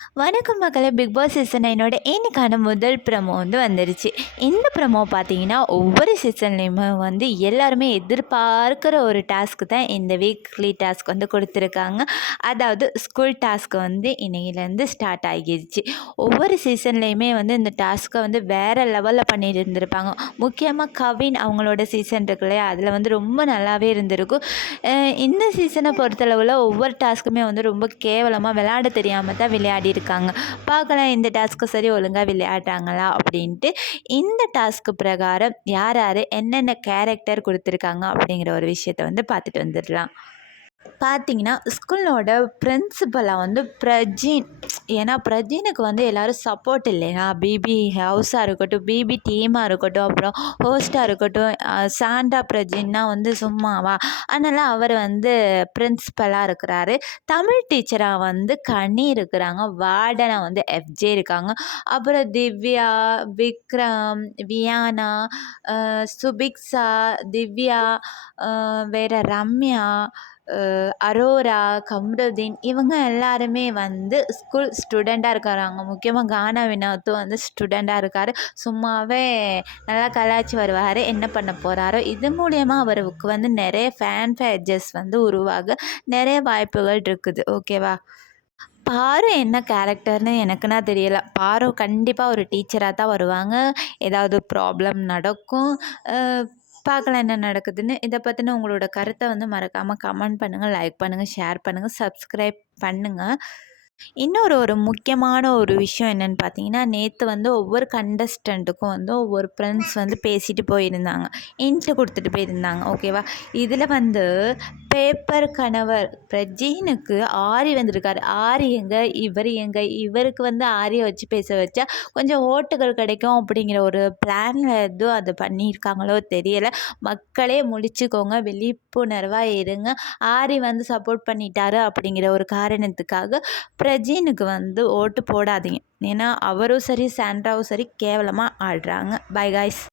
வணக்கம் மக்களே big Boss season என்னோட இன்னைக்கான முதல் ப்ரமோ வந்து வந்துருச்சு. இந்த ப்ரமோ பார்த்தீங்கன்னா ஒவ்வொரு சீசன்லேயுமே வந்து எல்லாருமே எதிர்பார்க்குற ஒரு டாஸ்க்கு தான் இந்த வீக்லி டாஸ்க் வந்து கொடுத்துருக்காங்க. அதாவது ஸ்கூல் டாஸ்க் வந்து இன்னையிலேருந்து ஸ்டார்ட் ஆகிடுச்சு ஒவ்வொரு சீசன்லேயுமே வந்து இந்த டாஸ்க்கை வந்து வேறு லெவலில் பண்ணிட்டு இருந்திருப்பாங்க முக்கியமாக கவின் அவங்களோட சீசன் இருக்கு இல்லையா? அதில் வந்து ரொம்ப நல்லாவே இருந்திருக்கும். இந்த சீசனை பொறுத்தளவில் ஒவ்வொரு டாஸ்க்குமே வந்து ரொம்ப கேவலமாக விளையாட தெரியாமல் தான் விளையாடி இருக்காங்க பார்க்கலாம் இந்த டாஸ்க்கு சரி ஒழுங்காக விளையாடுறாங்களா அப்படின்ட்டு. இந்த டாஸ்க்கு பிரகாரம் யார் யார் என்னென்ன கேரக்டர் கொடுத்துருக்காங்க அப்படிங்கிற ஒரு விஷயத்தை வந்து பார்த்துட்டு வந்துடலாம். பார்த்தீங்கன்னா ஸ்கூலோட பிரின்சிபலாக வந்து பிரஜின். ஏன்னா பிரஜினுக்கு வந்து எல்லோரும் சப்போர்ட் இல்லையா? பிபி ஹவுஸாக இருக்கட்டும் பிபி டீமாக இருக்கட்டும் அப்புறம் ஹோஸ்ட்டாக இருக்கட்டும் சாண்டா பிரஜின்னா வந்து சும்மாவா? அதனால் அவர் வந்து பிரின்சிபலாக இருக்கிறாரு. தமிழ் டீச்சராக வந்து கனி இருக்கிறாங்க. வார்டனாக வந்து எஃப்ஜே இருக்காங்க. அப்புறம் திவ்யா விக்ரம் வியானா சுபிக்ஸா சுபிக்ஷா திவ்யா வேறு ரம்யா அரோரா கம்ருதீன் இவங்க எல்லாருமே வந்து ஸ்கூல் ஸ்டூடெண்ட்டாக இருக்கிறாங்க முக்கியமாக கானா வினோத்தும் வந்து ஸ்டூடெண்ட்டாக இருக்கார். சும்மாவே நல்லா கலாய்ச்சி வருவார். என்ன பண்ண போகிறாரோ இது மூலயமா அவருக்கு வந்து நிறைய ஃபேன் பேஜஸ் வந்து உருவாக நிறைய வாய்ப்புகள் இருக்குது. ஓகேவா பாரு என்ன கேரக்டர்னு எனக்குன்னா தெரியல. பாரு கண்டிப்பாக ஒரு டீச்சராக தான் வருவாங்க. ஏதாவது ப்ராப்ளம் நடக்கும். பார்க்கலாம் என்ன நடக்குதுன்னு. இதை பற்றின உங்களோட கருத்தை வந்து மறக்காமல் கமெண்ட் பண்ணுங்கள் லைக் பண்ணுங்கள் ஷேர் பண்ணுங்கள் சப்ஸ்கிரைப் பண்ணுங்கள் இன்னொரு ஒரு முக்கியமான ஒரு விஷயம் என்னென்னு பார்த்தீங்கன்னா நேற்று வந்து ஒவ்வொரு கண்டஸ்டண்ட்டுக்கும் வந்து ஒவ்வொரு ஃப்ரெண்ட்ஸ் வந்து பேசிட்டு போயிருந்தாங்க. இன்ட்டு கொடுத்துட்டு போயிருந்தாங்க. ஓகேவா இதில் வந்து பேப்பர் கணவர் பிரஜீனுக்கு ஆரி வந்திருக்காரு. ஆரி எங்க? இவர் எங்க? இவருக்கு வந்து ஆரியை வச்சு பேச வச்சா கொஞ்சம் ஓட்டுகள் கிடைக்கும் அப்படிங்கிற ஒரு பிளானில் எதுவும் அதை பண்ணியிருக்காங்களோ தெரியலை. மக்களே முடிச்சுக்கோங்க விழிப்புணர்வாக இருங்க. ஆரி வந்து சப்போர்ட் பண்ணிட்டாரு அப்படிங்கிற ஒரு காரணத்துக்காக பிரஜீனுக்கு வந்து ஓட்டு போடாதீங்க. ஏன்னா அவரும் சரி சாண்ட்ராவும் சரி கேவலமாக ஆடுறாங்க பை காய்ஸ்